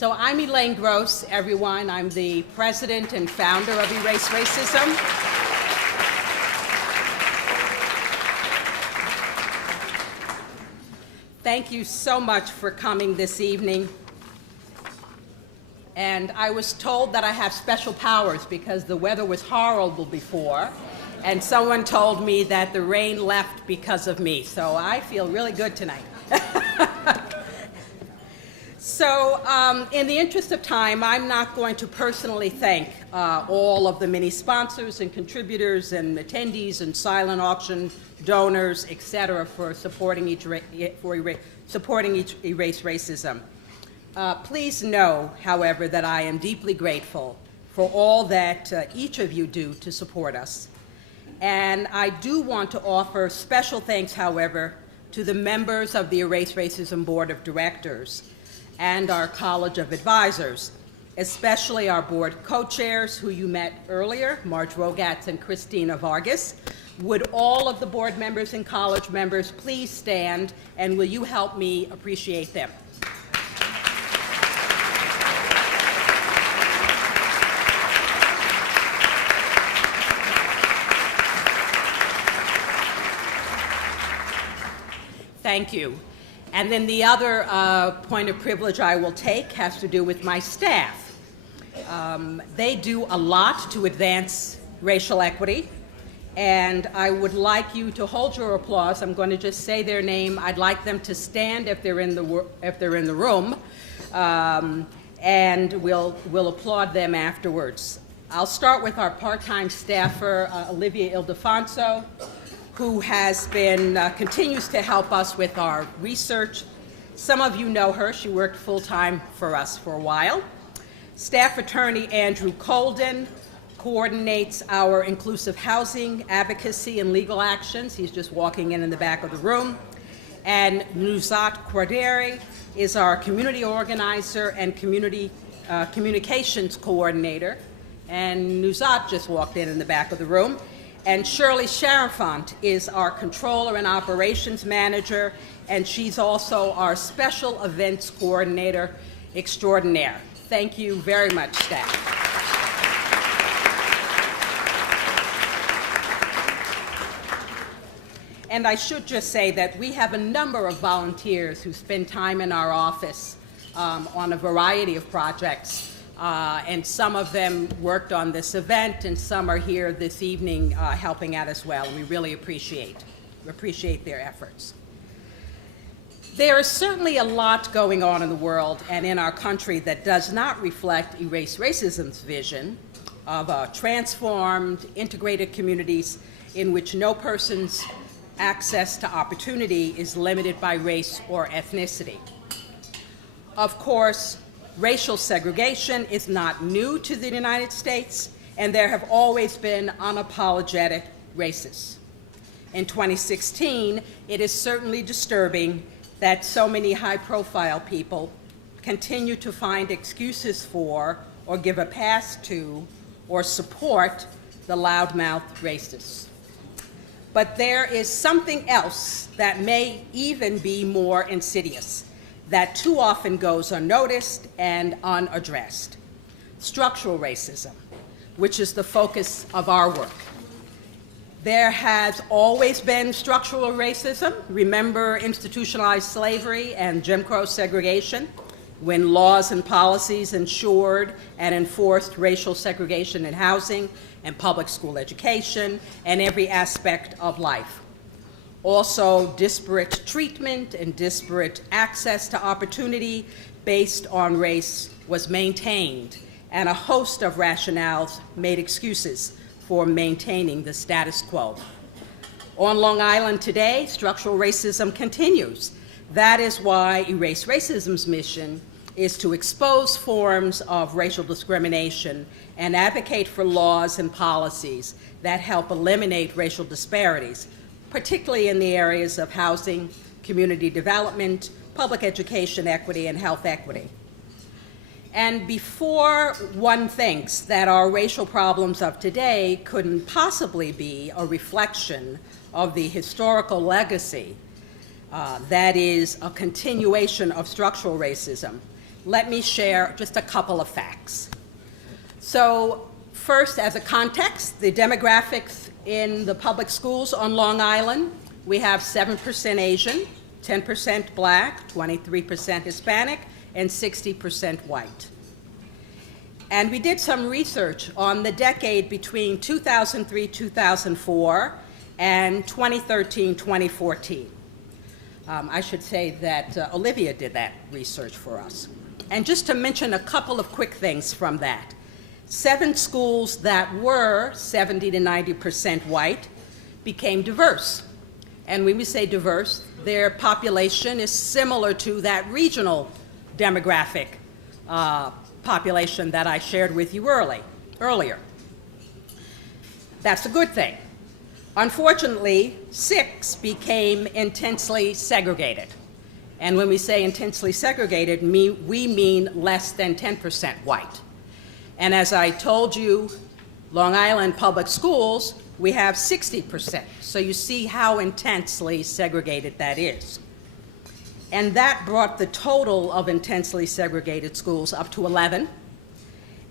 So I'm Elaine Gross, everyone. I'm the president and founder of Erase Racism. Thank you so much for coming this evening. And I was told that I have special powers because the weather was horrible before, and someone told me that the rain left because of me. So I feel really good tonight. So in the interest of time, I'm not going to personally thank all of the many sponsors and contributors and attendees and silent auction donors, et cetera, for supporting Erase Racism. Please know, however, that I am deeply grateful for all that each of you do to support us. And I do want to offer special thanks, however, to the members of the Erase Racism Board of Directors and our College of Advisors, especially our board co-chairs who you met earlier, Marge Rogatz and Christina Vargas. Would all of the board members and college members please stand, and will you help me appreciate them? Thank you. And then the other point of privilege I will take has to do with my staff. They do a lot to advance racial equity, and I would like you to hold your applause. I'm going to just say their name. I'd like them to stand if they're in the room, and we'll applaud them afterwards. I'll start with our part-time staffer, Olivia Ildefonso, who has continues to help us with our research. Some of you know her. She worked full-time for us for a while. Staff attorney Andrew Colden coordinates our inclusive housing, advocacy, and legal actions. He's just walking in the back of the room. And Nuzat Quaderi is our community organizer and community communications coordinator. And Nuzat just walked in the back of the room. And Shirley Sharafant is our controller and operations manager, and she's also our special events coordinator extraordinaire. Thank you very much, staff. And I should just say that we have a number of volunteers who spend time in our office on a variety of projects. And some of them worked on this event, and some are here this evening helping out as well. And we really appreciate their efforts. There is certainly a lot going on in the world and in our country that does not reflect Erase Racism's vision of transformed, integrated communities in which no person's access to opportunity is limited by race or ethnicity. Of course, racial segregation is not new to the United States, and there have always been unapologetic racists. In 2016, it is certainly disturbing that so many high-profile people continue to find excuses for, or give a pass to, or support the loudmouth racists. But there is something else that may even be more insidious, that too often goes unnoticed and unaddressed: structural racism, which is the focus of our work. There has always been structural racism. Remember institutionalized slavery and Jim Crow segregation, when laws and policies ensured and enforced racial segregation in housing and public school education and every aspect of life. Also, disparate treatment and disparate access to opportunity based on race was maintained, and a host of rationales made excuses for maintaining the status quo. On Long Island today, structural racism continues. That is why Erase Racism's mission is to expose forms of racial discrimination and advocate for laws and policies that help eliminate racial disparities, particularly in the areas of housing, community development, public education equity, and health equity. And before one thinks that our racial problems of today couldn't possibly be a reflection of the historical legacy that is a continuation of structural racism, let me share just a couple of facts. So first, as a context, the demographics in the public schools on Long Island, we have 7% Asian, 10% Black, 23% Hispanic, and 60% white. And we did some research on the decade between 2003-2004 and 2013-2014. I should say that Olivia did that research for us. And just to mention a couple of quick things from that. 7 schools that were 70 to 90% white became diverse. And when we say diverse, their population is similar to that regional demographic population that I shared with you earlier. That's a good thing. Unfortunately, 6 became intensely segregated. And when we say intensely segregated, we mean less than 10% white. And as I told you, Long Island public schools, we have 60%. So you see how intensely segregated that is. And that brought the total of intensely segregated schools up to 11.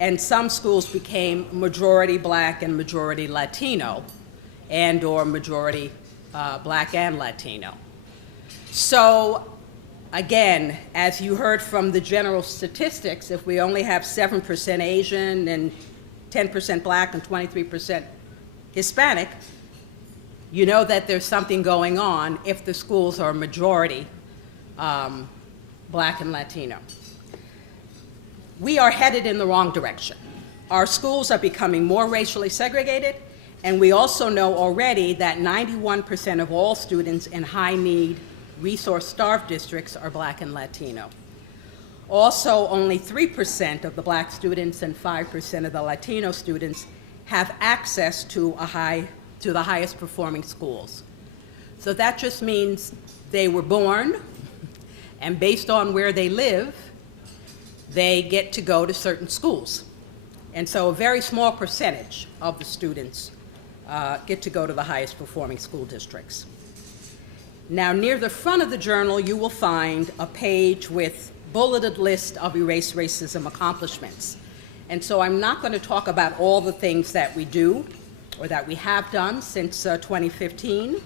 And some schools became majority Black and majority Latino, and or majority Black and Latino. So again, as you heard from the general statistics, if we only have 7% Asian and 10% Black and 23% Hispanic, you know that there's something going on if the schools are majority Black and Latino. We are headed in the wrong direction. Our schools are becoming more racially segregated, and we also know already that 91% of all students in high-need, resource-starved districts are Black and Latino. Also, only 3% of the Black students and 5% of the Latino students have access to the highest performing schools. So that just means they were born, and based on where they live, they get to go to certain schools. And so a very small percentage of the students get to go to the highest performing school districts. Now, near the front of the journal, you will find a page with bulleted list of Erase Racism accomplishments. And so I'm not going to talk about all the things that we do or that we have done since 2015,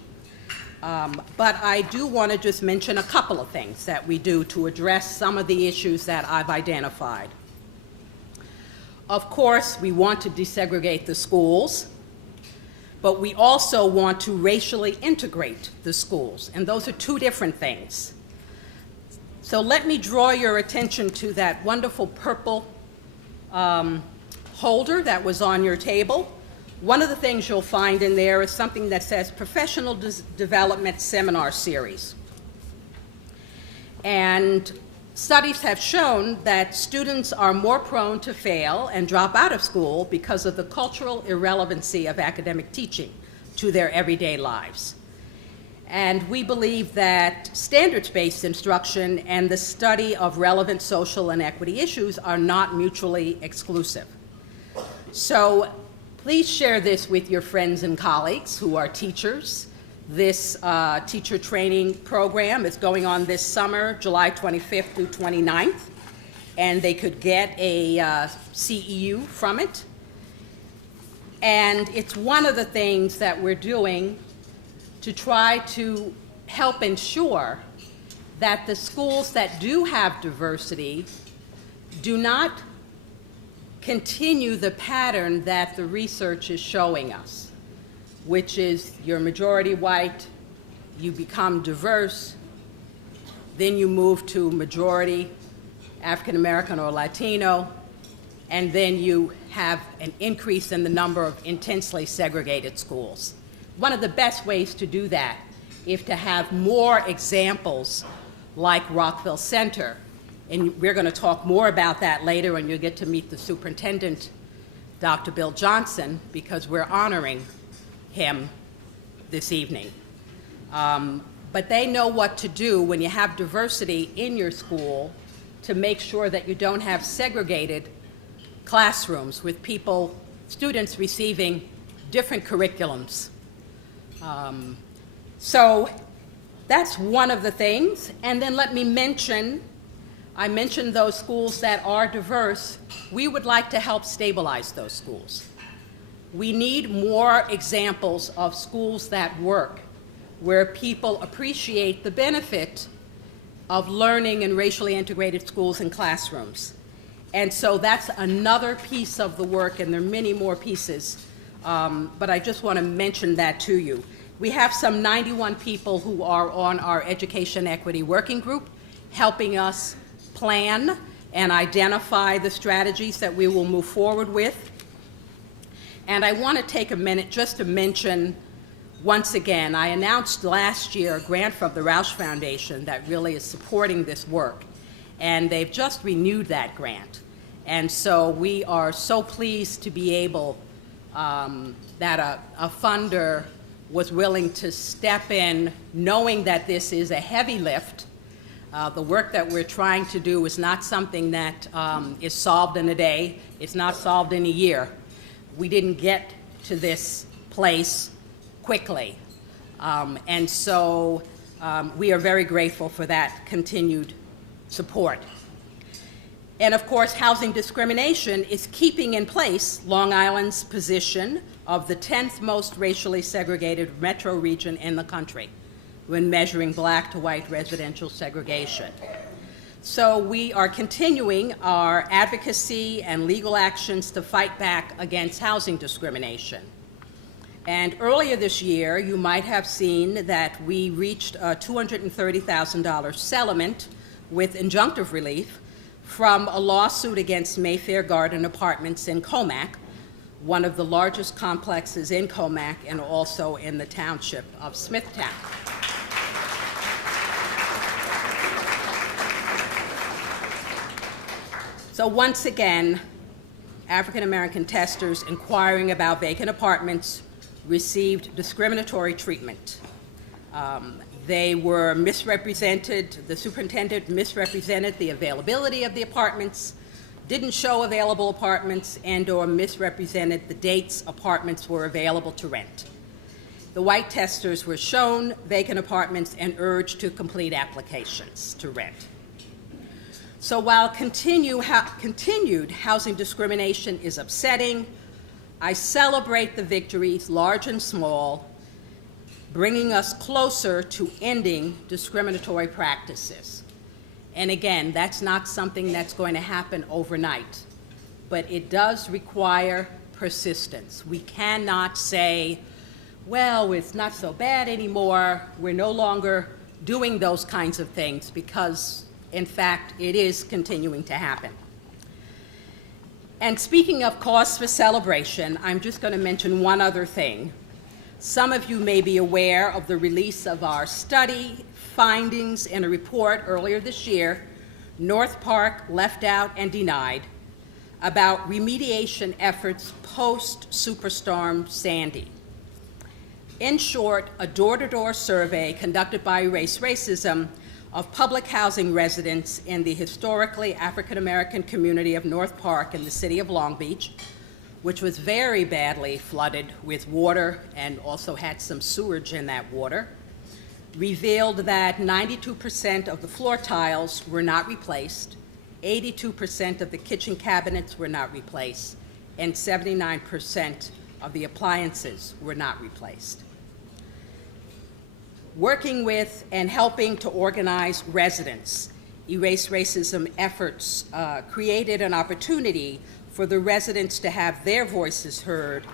but I do want to just mention a couple of things that we do to address some of the issues that I've identified. Of course, we want to desegregate the schools, but we also want to racially integrate the schools, and those are two different things. So let me draw your attention to that wonderful purple holder that was on your table. One of the things you'll find in there is something that says Professional Development Seminar Series. And studies have shown that students are more prone to fail and drop out of school because of the cultural irrelevancy of academic teaching to their everyday lives. And we believe that standards-based instruction and the study of relevant social and equity issues are not mutually exclusive. So please share this with your friends and colleagues who are teachers. This teacher training program is going on this summer, July 25th through 29th, and they could get a CEU from it. And it's one of the things that we're doing to try to help ensure that the schools that do have diversity do not continue the pattern that the research is showing us, which is you're majority white, you become diverse, then you move to majority African American or Latino, and then you have an increase in the number of intensely segregated schools. One of the best ways to do that is to have more examples like Rockville Center, and we're going to talk more about that later, and you'll get to meet the superintendent, Dr. Bill Johnson, because we're honoring him this evening. But they know what to do when you have diversity in your school to make sure that you don't have segregated classrooms with students receiving different curriculums. So that's one of the things. And then let me mention I mentioned those schools that are diverse. We would like to help stabilize those schools. We need more examples of schools that work, where people appreciate the benefit of learning in racially integrated schools and classrooms. And so that's another piece of the work, and there are many more pieces, but I just want to mention that to you. We have some 91 people who are on our Education Equity Working Group, helping us plan and identify the strategies that we will move forward with. And I want to take a minute just to mention, once again, I announced last year a grant from the Roush Foundation that really is supporting this work, and they've just renewed that grant. And so we are so pleased to be able, that a funder was willing to step in, knowing that this is a heavy lift. The work that we're trying to do is not something that is solved in a day. It's not solved in a year. We didn't get to this place quickly. And so we are very grateful for that continued support. And of course, housing discrimination is keeping in place Long Island's position of the 10th most racially segregated metro region in the country when measuring black to white residential segregation. So we are continuing our advocacy and legal actions to fight back against housing discrimination. And earlier this year, you might have seen that we reached a $230,000 settlement with injunctive relief from a lawsuit against Mayfair Garden Apartments in Comac, one of the largest complexes in Comac and also in the township of Smithtown. So once again, African American testers inquiring about vacant apartments received discriminatory treatment. They were misrepresented, the superintendent misrepresented the availability of the apartments, didn't show available apartments, and/or misrepresented the dates apartments were available to rent. The white testers were shown vacant apartments and urged to complete applications to rent. So while continued housing discrimination is upsetting, I celebrate the victories, large and small, bringing us closer to ending discriminatory practices. And again, that's not something that's going to happen overnight, but it does require persistence. We cannot say, well, it's not so bad anymore, we're no longer doing those kinds of things, because in fact, it is continuing to happen. And speaking of cause for celebration, I'm just going to mention one other thing. Some of you may be aware of the release of our study findings in a report earlier this year, North Park Left Out and Denied, about remediation efforts post-Superstorm Sandy. In short, a door-to-door survey conducted by Erase Racism of public housing residents in the historically African American community of North Park in the city of Long Beach, which was very badly flooded with water and also had some sewage in that water, revealed that 92% of the floor tiles were not replaced, 82% of the kitchen cabinets were not replaced, and 79% of the appliances were not replaced. Working with and helping to organize residents, Erase Racism efforts created an opportunity for the residents to have their voices heard,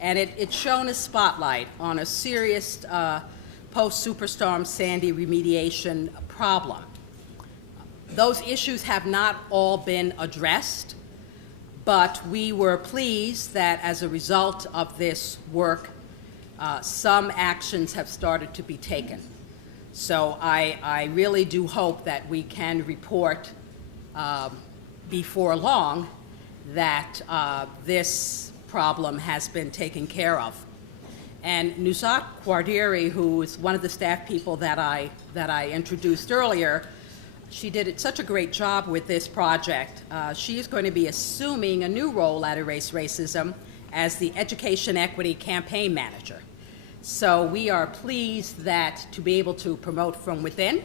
and it shone a spotlight on a serious post-Superstorm Sandy remediation problem. Those issues have not all been addressed, but we were pleased that as a result of this work, some actions have started to be taken. So I really do hope that we can report before long that this problem has been taken care of. And Nuzat Quardiri, who is one of the staff people that I introduced earlier, she did such a great job with this project. She is going to be assuming a new role at Erase Racism as the Education Equity Campaign Manager. So we are pleased that to be able to promote from within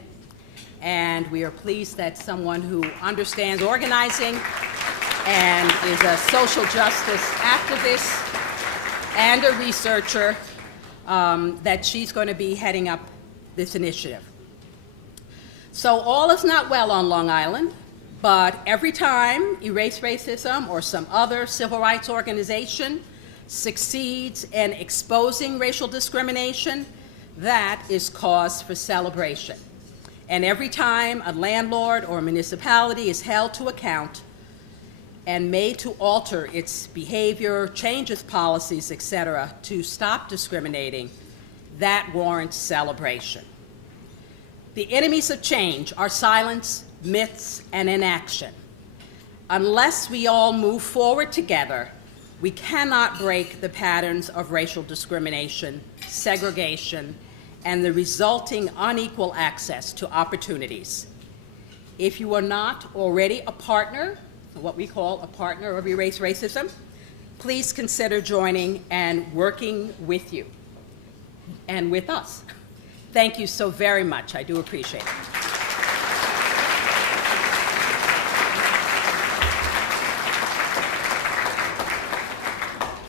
and we are pleased that someone who understands organizing and is a social justice activist and a researcher, that she's going to be heading up this initiative. So all is not well on Long Island, but every time Erase Racism or some other civil rights organization succeeds in exposing racial discrimination, that is cause for celebration. And every time a landlord or a municipality is held to account and made to alter its behavior, change its policies, etc., to stop discriminating, that warrants celebration. The enemies of change are silence, myths, and inaction. Unless we all move forward together, we cannot break the patterns of racial discrimination, segregation, and the resulting unequal access to opportunities. If you are not already a partner, what we call a partner of Erase Racism, please consider joining and working with you and with us. Thank you so very much. I do appreciate it.